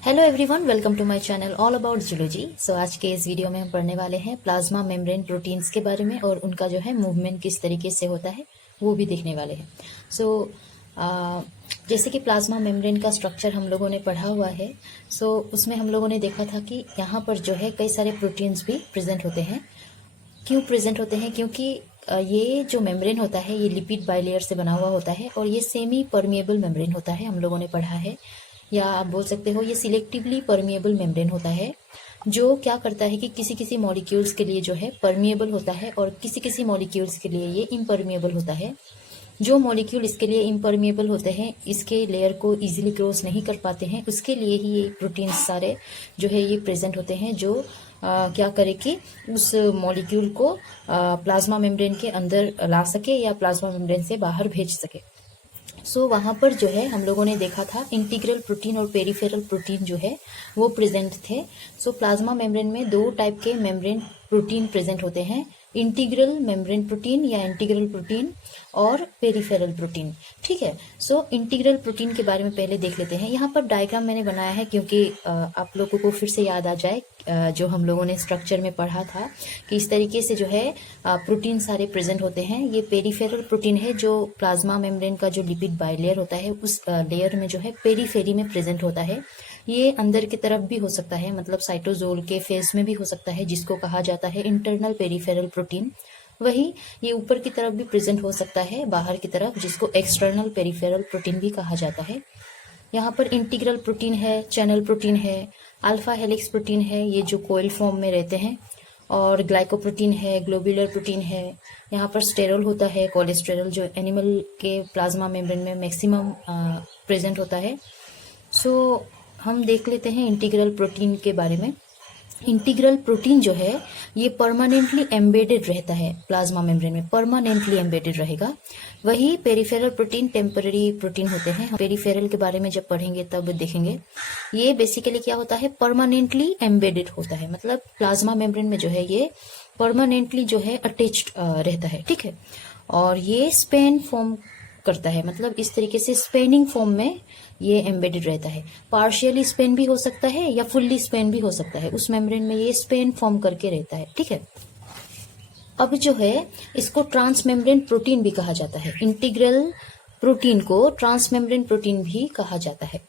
Hello everyone, welcome to my channel all about zoology. So आज के इस video में हम पढ़ने वाले हैं प्लाज्मा मेम्ब्रेन प्रोटीन्स के बारे में और उनका जो है मूवमेंट किस तरीके से होता है वो भी देखने वाले हैं। जैसे कि प्लाज्मा मेम्ब्रेन का स्ट्रक्चर हम लोगों ने पढ़ा हुआ है। उसमें हम लोगों ने देखा था कि यहाँ पर जो है कई सारे प्रोटीन्स भी प्रेजेंट होते हैं। क्यों प्रेजेंट होते हैं? क्योंकि ये जो मेम्ब्रेन होता है ये लिपिड बाइलेयर से बना हुआ होता है और ये सेमी परमिएबल मेम्ब्रेन होता है, हम लोगों ने पढ़ा है। या आप बोल सकते हो ये सिलेक्टिवली परमिएबल मेम्ब्रेन होता है, जो क्या करता है कि किसी किसी मॉलिक्यूल्स के लिए जो है परमिएबल होता है और किसी किसी मॉलिक्यूल्स के लिए ये इम्परमिएबल होता है। जो मॉलिक्यूल इसके लिए इम्परमिएबल होते हैं, इसके लेयर को इजीली क्रॉस नहीं कर पाते हैं, उसके लिए ही ये प्रोटीन्स सारे जो है ये प्रेजेंट होते हैं, जो क्या करे कि उस मॉलिक्यूल को प्लाज्मा मेम्ब्रेन के अंदर ला सके या प्लाज्मा मेम्ब्रेन से बाहर भेज सके। वहां पर जो है हम लोगों ने देखा था इंटीग्रल प्रोटीन और पेरिफेरल प्रोटीन जो है वो प्रेजेंट थे। प्लाज्मा मेम्ब्रेन में दो टाइप के मेम्ब्रेन प्रोटीन प्रेजेंट होते हैं, इंटीग्रल मेम्ब्रेन प्रोटीन या इंटीग्रल प्रोटीन और पेरिफेरल प्रोटीन। ठीक है, इंटीग्रल प्रोटीन के बारे में पहले देख लेते हैं। यहाँ पर डायग्राम मैंने बनाया है क्योंकि आप लोगों को फिर से याद आ जाए जो हम लोगों ने स्ट्रक्चर में पढ़ा था कि इस तरीके से जो है प्रोटीन सारे प्रेजेंट होते हैं। ये पेरिफेरल प्रोटीन है जो प्लाज्मा मेम्ब्रेन का जो लिपिड बाइलेयर होता है उस लेयर में जो है पेरीफेरी में प्रेजेंट होता है। ये अंदर की तरफ भी हो सकता है, मतलब साइटोजोल के फेस में भी हो सकता है, जिसको कहा जाता है इंटरनल पेरिफेरल प्रोटीन। वही ये ऊपर की तरफ भी प्रेजेंट हो सकता है, बाहर की तरफ, जिसको एक्सटर्नल पेरिफेरल प्रोटीन भी कहा जाता है। यहाँ पर इंटीग्रल प्रोटीन है, चैनल प्रोटीन है, अल्फा हेलिक्स प्रोटीन है, ये जो कोयल फॉर्म में रहते हैं, और ग्लाइकोप्रोटीन है, ग्लोबुलर प्रोटीन है। यहाँ पर स्टेरॉल होता है, कोलेस्टेरॉल, जो एनिमल के प्लाज्मा मेम्ब्रेन में मैक्सिमम प्रेजेंट होता है। हम देख लेते हैं इंटीग्रल प्रोटीन के बारे में। इंटीग्रल प्रोटीन जो है ये परमानेंटली एम्बेडेड रहता है प्लाज्मा मेम्ब्रेन में, परमानेंटली एम्बेडेड रहेगा। वही पेरिफेरल प्रोटीन टेम्पररी प्रोटीन होते हैं। पेरिफेरल के बारे में जब पढ़ेंगे तब देखेंगे। ये बेसिकली क्या होता है, परमानेंटली एम्बेडेड होता है, मतलब प्लाज्मा मेम्ब्रेन में जो है ये परमानेंटली जो है अटैच्ड रहता है। ठीक है, और ये स्पेन फॉर्म करता है, मतलब इस तरीके से स्पेनिंग फॉर्म में ये एम्बेडेड रहता है। पार्शियली स्पेन भी हो सकता है या फुल्ली स्पेन भी हो सकता है, उस मेम्ब्रेन में ये स्पेन फॉर्म करके रहता है। ठीक है, अब जो है इसको ट्रांसमेम्ब्रेन प्रोटीन भी कहा जाता है। इंटीग्रल प्रोटीन को ट्रांसमेम्ब्रेन प्रोटीन भी कहा जाता है।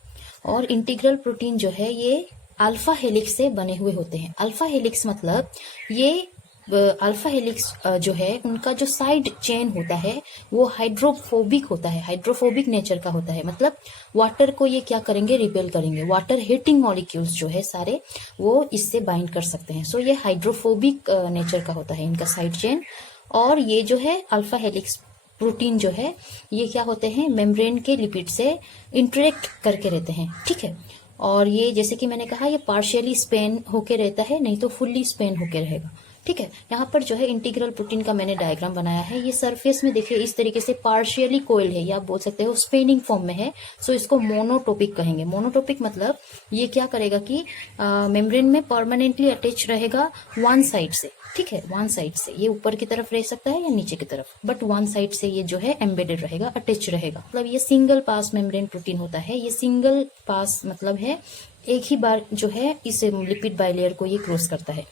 और इंटीग्रल प्रोटीन जो है ये अल्फा हेलिक्स से बने हुए होते हैं। अल्फा हेलिक्स मतलब ये अल्फा हेलिक्स जो है उनका जो साइड चेन होता है वो हाइड्रोफोबिक होता है, हाइड्रोफोबिक नेचर का होता है। मतलब वाटर को ये क्या करेंगे, रिपेल करेंगे। वाटर हिटिंग मॉलिक्यूल्स जो है सारे वो इससे बाइंड कर सकते हैं। ये हाइड्रोफोबिक नेचर का होता है इनका साइड चेन। और ये जो है अल्फा हेलिक्स प्रोटीन जो है ये क्या होते हैं, मेम्ब्रेन के लिपिड से इंटरेक्ट करके रहते हैं। ठीक है, और ये जैसे कि मैंने कहा ये पार्शियली स्पेन होके रहता है, नहीं तो फुल्ली स्पेन होके रहेगा। ठीक है, यहाँ पर जो है इंटीग्रल प्रोटीन का मैंने डायग्राम बनाया है। ये सरफेस में देखिए इस तरीके से पार्शियली कोइल है, या आप बोल सकते हो स्पेनिंग फॉर्म में है। इसको मोनोटोपिक कहेंगे। मोनोटोपिक मतलब ये क्या करेगा कि मेम्ब्रेन में परमानेंटली अटैच रहेगा वन साइड से। ठीक है, वन साइड से, ये ऊपर की तरफ रह सकता है या नीचे की तरफ, बट वन साइड से ये जो है एम्बेडेड रहेगा, अटैच रहेगा। मतलब ये सिंगल पास मेम्ब्रेन प्रोटीन होता है। ये सिंगल पास मतलब है एक ही बार जो है इस लिपिड बाइलेयर को ये क्रॉस करता है।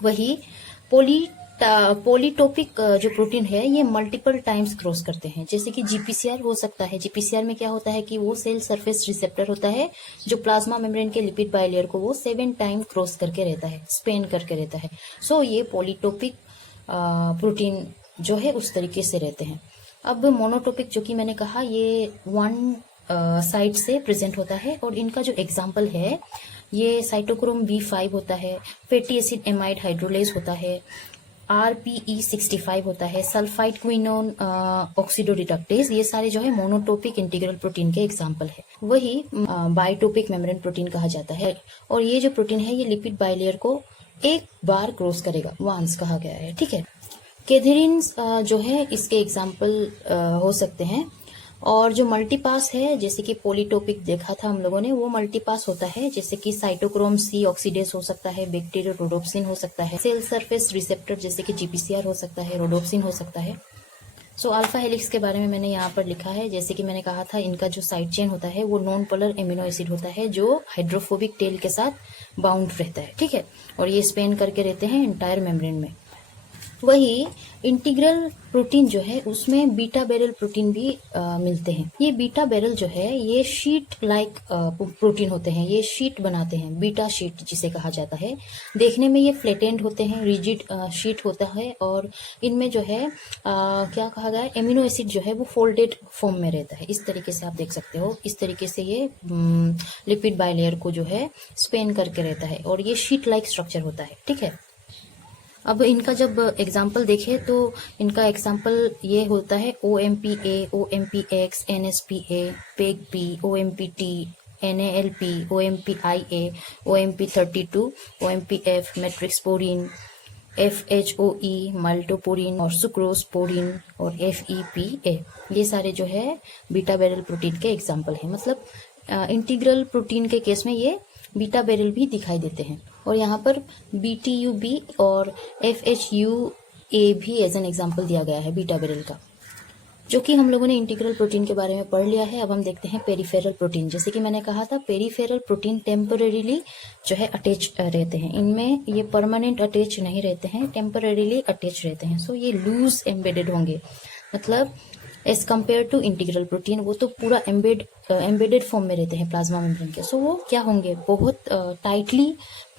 वही पोलीटोपिक जो प्रोटीन है ये मल्टीपल टाइम्स क्रॉस करते हैं, जैसे कि जीपीसीआर हो सकता है। जीपीसीआर में क्या होता है कि वो सेल सरफेस रिसेप्टर होता है जो प्लाज्मा मेम्ब्रेन के लिपिड बाइलेयर को वो 7 टाइम क्रॉस करके रहता है, स्पेन करके रहता है। ये पोलीटोपिक प्रोटीन जो है उस तरीके से रहते हैं। अब मोनोटोपिक जो कि मैंने कहा ये वन साइड से प्रेजेंट होता है, और इनका जो एग्जाम्पल है ये साइटोक्रोम B5 होता है, फैटी एसिड एमाइड हाइड्रोलेज होता है, RPE65 होता है, सल्फाइड क्विनोन ऑक्सीडोरिडक्टेज। ये सारे जो है मोनोटोपिक इंटीग्रल प्रोटीन के एग्जाम्पल है। वही बायोटोपिक मेम्ब्रेन प्रोटीन कहा जाता है। और ये जो प्रोटीन है ये लिपिड बाइलेयर को एक बार क्रॉस करेगा, वंस कहा गया है। ठीक है, कैथेरिन्स जो है इसके एग्जाम्पल हो सकते हैं। और जो मल्टीपास है, जैसे कि पोलीटोपिक देखा था हम लोगों ने, वो मल्टीपास होता है, जैसे कि साइटोक्रोम C ऑक्सीडेज हो सकता है, बैक्टीरिया रोडोप्सिन हो सकता है, सेल सरफेस रिसेप्टर जैसे कि GPCR हो सकता है, रोडोप्सिन हो सकता है। सो अल्फा हेलिक्स के बारे में मैंने यहाँ पर लिखा है, जैसे कि मैंने कहा था, इनका जो साइड चेन होता है वो नॉन पोलर एमिनो एसिड होता है जो हाइड्रोफोबिक टेल के साथ बाउंड रहता है, ठीक है, और ये स्पेन करके रहते हैं इंटायर मेम्ब्रेन में। वही इंटीग्रल प्रोटीन जो है उसमें बीटा बैरल प्रोटीन भी मिलते हैं। ये बीटा बैरल जो है ये शीट लाइक प्रोटीन होते हैं, ये शीट बनाते हैं, बीटा शीट जिसे कहा जाता है। देखने में ये फ्लैटेंड होते हैं, रिजिड शीट होता है, और इनमें जो है क्या कहा गया है, एमिनो एसिड जो है वो फोल्डेड फॉर्म में रहता है। इस तरीके से आप देख सकते हो, इस तरीके से ये लिपिड बाइलेयर को जो है स्पेन करके रहता है, और ये शीट लाइक स्ट्रक्चर होता है, ठीक है। अब इनका जब एग्जाम्पल देखें तो इनका एग्जाम्पल ये होता है OMPA, OMPX, NSPA, PEGP, OMPT, NALP, OMPIA, OMP32, OMPF, मेट्रिक्सपोरिन, FHOE, माल्टोपोरिन और सुक्रोसपोरिन और FEPA, ये सारे जो है बीटा बैरल प्रोटीन के एग्जाम्पल हैं। मतलब इंटीग्रल प्रोटीन के केस में ये बीटा बैरल भी दिखाई देते हैं। और यहाँ पर BTUB और FHUA भी एज एन एग्जाम्पल दिया गया है बीटा बैरल का, जो कि हम लोगों ने इंटीग्रल प्रोटीन के बारे में पढ़ लिया है। अब हम देखते हैं पेरिफेरल प्रोटीन। जैसे कि मैंने कहा था, पेरिफेरल प्रोटीन टेम्परेरीली जो है अटैच रहते हैं, इनमें ये परमानेंट अटैच नहीं रहते हैं, टेम्परेरीली अटैच रहते हैं। सो ये लूज एम्बेडेड होंगे, मतलब as compare to integral protein वो तो पूरा एम्बेडेड फॉर्म में रहते हैं प्लाज्मा मेम्ब्रेन के। सो वो क्या होंगे, बहुत टाइटली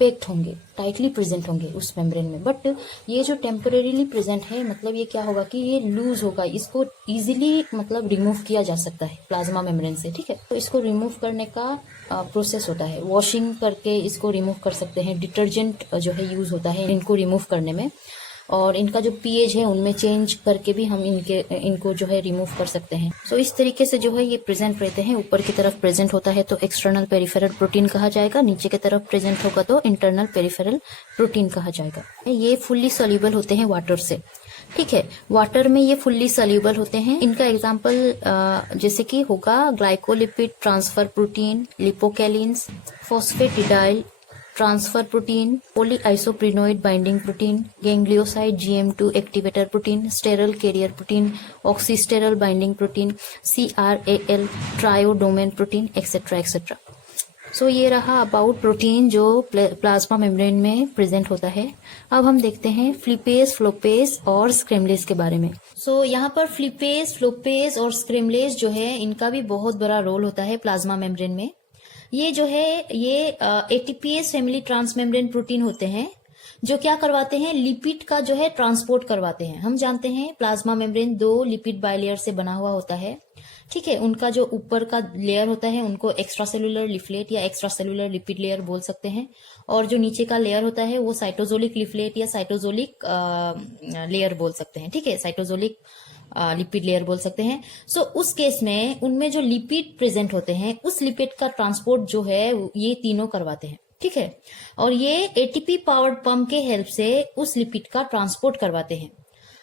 पैक्ड होंगे, टाइटली प्रेजेंट होंगे उस मेम्ब्रेन में। बट ये जो टेम्परेरीली प्रेजेंट है, मतलब ये क्या होगा कि ये लूज होगा, इसको इजीली मतलब रिमूव किया जा सकता है प्लाज्मा मेम्ब्रेन से, ठीक है। तो इसको रिमूव करने का प्रोसेस होता है, वॉशिंग करके इसको रिमूव कर सकते हैं, डिटर्जेंट जो है यूज होता है इनको रिमूव करने में, और इनका जो पीएच है उनमें चेंज करके भी हम इनको जो है रिमूव कर सकते हैं। सो इस तरीके से जो है ये प्रेजेंट रहते हैं। ऊपर की तरफ प्रेजेंट होता है तो एक्सटर्नल पेरिफेरल प्रोटीन कहा जाएगा, नीचे की तरफ प्रेजेंट होगा तो इंटरनल पेरिफेरल प्रोटीन कहा जाएगा। ये फुल्ली सोल्यूबल होते हैं वाटर से, ठीक है, वाटर में ये फुल्ली सोल्यूबल होते हैं। इनका एग्जाम्पल जैसे कि होगा glycolipid transfer protein, lipocalins, phosphatidyl transfer protein, polyisoprenoid binding protein, ganglioside GM2 activator protein, sterol carrier protein, oxysterol binding protein, CRAL trio domain protein, etcetera etcetera. So ये रहा अबाउट प्रोटीन जो plasma membrane में present होता है। अब हम देखते हैं फ्लिपेज, फ्लोपेज और स्क्रेमलेज के बारे में। सो यहाँ पर फ्लिपेज, फ्लोपेज और स्क्रेमलेज जो है इनका भी बहुत बड़ा रोल होता है प्लाज्मा मेम्ब्रेन में। ये जो है ये ATPase फैमिली ट्रांसमेम्ब्रेन प्रोटीन होते हैं जो क्या करवाते हैं, लिपिड का जो है ट्रांसपोर्ट करवाते हैं। हम जानते हैं प्लाज्मा मेम्ब्रेन 2 लिपिड बाइलेयर से बना हुआ होता है, ठीक है। उनका जो ऊपर का लेयर होता है उनको एक्स्ट्रा सेलुलर लिफलेट या एक्स्ट्रा सेलुलर लिपिड लेयर बोल सकते हैं, और जो नीचे का लेयर होता है वो साइटोजोलिक लिफलेट या साइटोजोलिक लेयर बोल सकते हैं, ठीक है, साइटोजोलिक लिपिड लेयर बोल सकते हैं। सो उस केस में उनमें जो लिपिड प्रेजेंट होते हैं उस लिपिड का ट्रांसपोर्ट जो है ये तीनों करवाते हैं, ठीक है, और ये ATP पावर्ड पंप के हेल्प से उस लिपिड का ट्रांसपोर्ट करवाते हैं।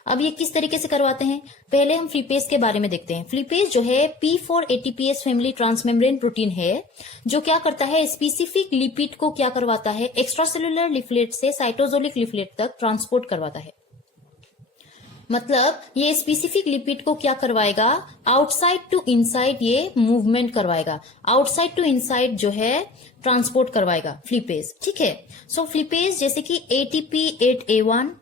अब ये किस तरीके से करवाते हैं, पहले हम फ्लिपेज के बारे में देखते हैं। फ्लिपेज जो है P4 ATPase family transmembrane protein है जो क्या करता है, स्पेसिफिक लिपिड को क्या करवाता है, एक्स्ट्रा सेलुलर लिफलेट से साइटोजोलिक लिफलेट तक ट्रांसपोर्ट करवाता है। मतलब ये स्पेसिफिक लिपिड को क्या करवाएगा, आउटसाइड टू इनसाइड ये मूवमेंट करवाएगा, आउटसाइड टू इनसाइड जो है ट्रांसपोर्ट करवाएगा फ्लिपेज, ठीक है। सो फ्लिपेज जैसे कि ATP 8A1,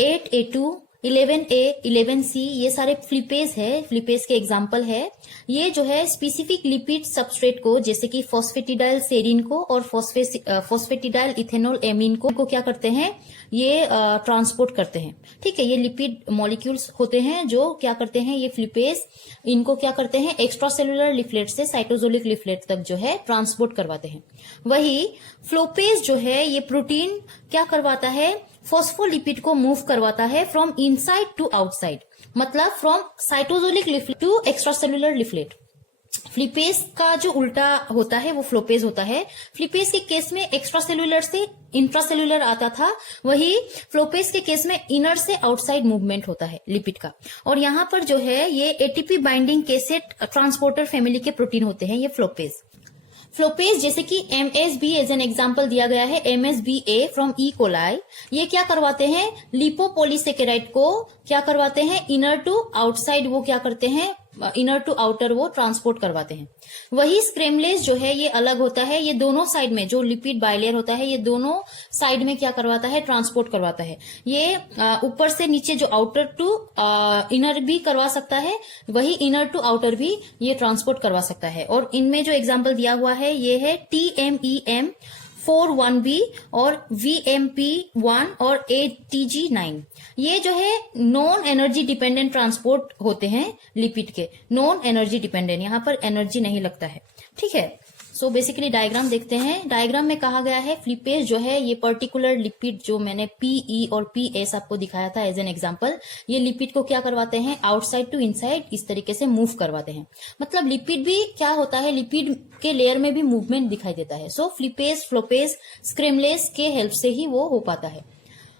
8A2, 11A, 11C ये सारे फ्लिपेज है, फ्लिपेज के एग्जाम्पल है। ये जो है स्पेसिफिक लिपिड सबस्ट्रेट को जैसे कि फॉस्फेटिडाइल सेरिन को और फॉस्फेटिडाइल इथेनॉल एमीन को क्या करते हैं, ये ट्रांसपोर्ट करते हैं, ठीक है। ये लिपिड मॉलिक्यूल्स होते हैं जो क्या करते हैं, ये फ्लिपेज इनको क्या करते हैं, एक्स्ट्रा सेलुलर लिफलेट से साइटोजोलिक लिफलेट तक जो है ट्रांसपोर्ट करवाते हैं। वही फ्लोपेज जो है ये प्रोटीन क्या करवाता है, फॉस्फोलिपिड को मूव करवाता है फ्रॉम इनसाइड टू आउटसाइड, मतलब from cytosolic leaflet to extracellular leaflet. Flippase का जो उल्टा होता है वो फ्लोपेज होता है। फ्लिपेज के केस में एक्स्ट्रा सेलुलर से इंट्रासेलुलर आता था, वही फ्लोपेज के केस में इनर से आउटसाइड मूवमेंट होता है लिपिड का। और यहाँ पर जो है ये ATP binding cassette transporter family के प्रोटीन होते हैं ये फ्लोपेज। फ्लोपेज जैसे कि MSB एज एन एग्जांपल दिया गया है, MSBA फ्रॉम ई कोलाई, ये क्या करवाते हैं, लिपोपोलीसेकेराइड को क्या करवाते हैं, इनर टू आउटसाइड वो क्या करते हैं, इनर टू आउटर वो ट्रांसपोर्ट करवाते हैं। वही स्क्रेमलेस जो है ये अलग होता है, ये दोनों साइड में जो लिपिड बाइलेयर होता है ये दोनों साइड में क्या करवाता है, ट्रांसपोर्ट करवाता है। ये ऊपर से नीचे जो आउटर टू इनर भी करवा सकता है, वही इनर टू आउटर भी ये ट्रांसपोर्ट करवा सकता है। और इनमें जो एग्जाम्पल दिया हुआ है ये है TMEM 4-1B और VMP1 और ATG9। ये जो है नॉन एनर्जी डिपेंडेंट ट्रांसपोर्ट होते हैं लिपिड के, नॉन एनर्जी डिपेंडेंट, यहाँ पर एनर्जी नहीं लगता है, ठीक है। सो बेसिकली डायग्राम देखते हैं। डायग्राम में कहा गया है फ्लिपेज जो है ये पर्टिकुलर लिपिड जो मैंने PE और PS आपको दिखाया था एज एन एग्जांपल, ये लिपिड को क्या करवाते हैं, आउटसाइड टू इनसाइड इस तरीके से मूव करवाते हैं। मतलब लिपिड भी क्या होता है, लिपिड के लेयर में भी मूवमेंट दिखाई देता है। सो फ्लिपेज, फ्लोपेज, स्क्रेमलेस के हेल्प से ही वो हो पाता है।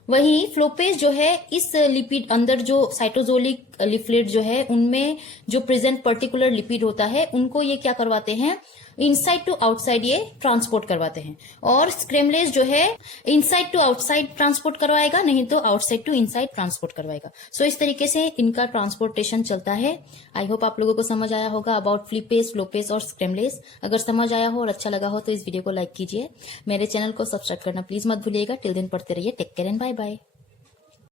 वही फ्लोपेज जो है इस लिपिड अंदर जो साइटोजोलिक लिफलेट जो है उनमें जो प्रेजेंट पर्टिकुलर लिपिड होता है उनको ये क्या करवाते हैं, इनसाइड टू आउटसाइड ये ट्रांसपोर्ट करवाते हैं। और स्क्रेमलेस जो है इनसाइड टू आउटसाइड ट्रांसपोर्ट करवाएगा, नहीं तो आउटसाइड टू इनसाइड ट्रांसपोर्ट करवाएगा। सो इस तरीके से इनका ट्रांसपोर्टेशन चलता है। आई होप आप लोगों को समझ आया होगा अबाउट फ्लिपेज, फ्लोपेज और स्क्रेमलेस। अगर समझ आया हो और अच्छा लगा हो तो इस वीडियो को लाइक कीजिए। मेरे चैनल को सब्सक्राइब करना प्लीज मत भूलिएगा। टिल दिन पढ़ते रहिए। Take care and bye bye.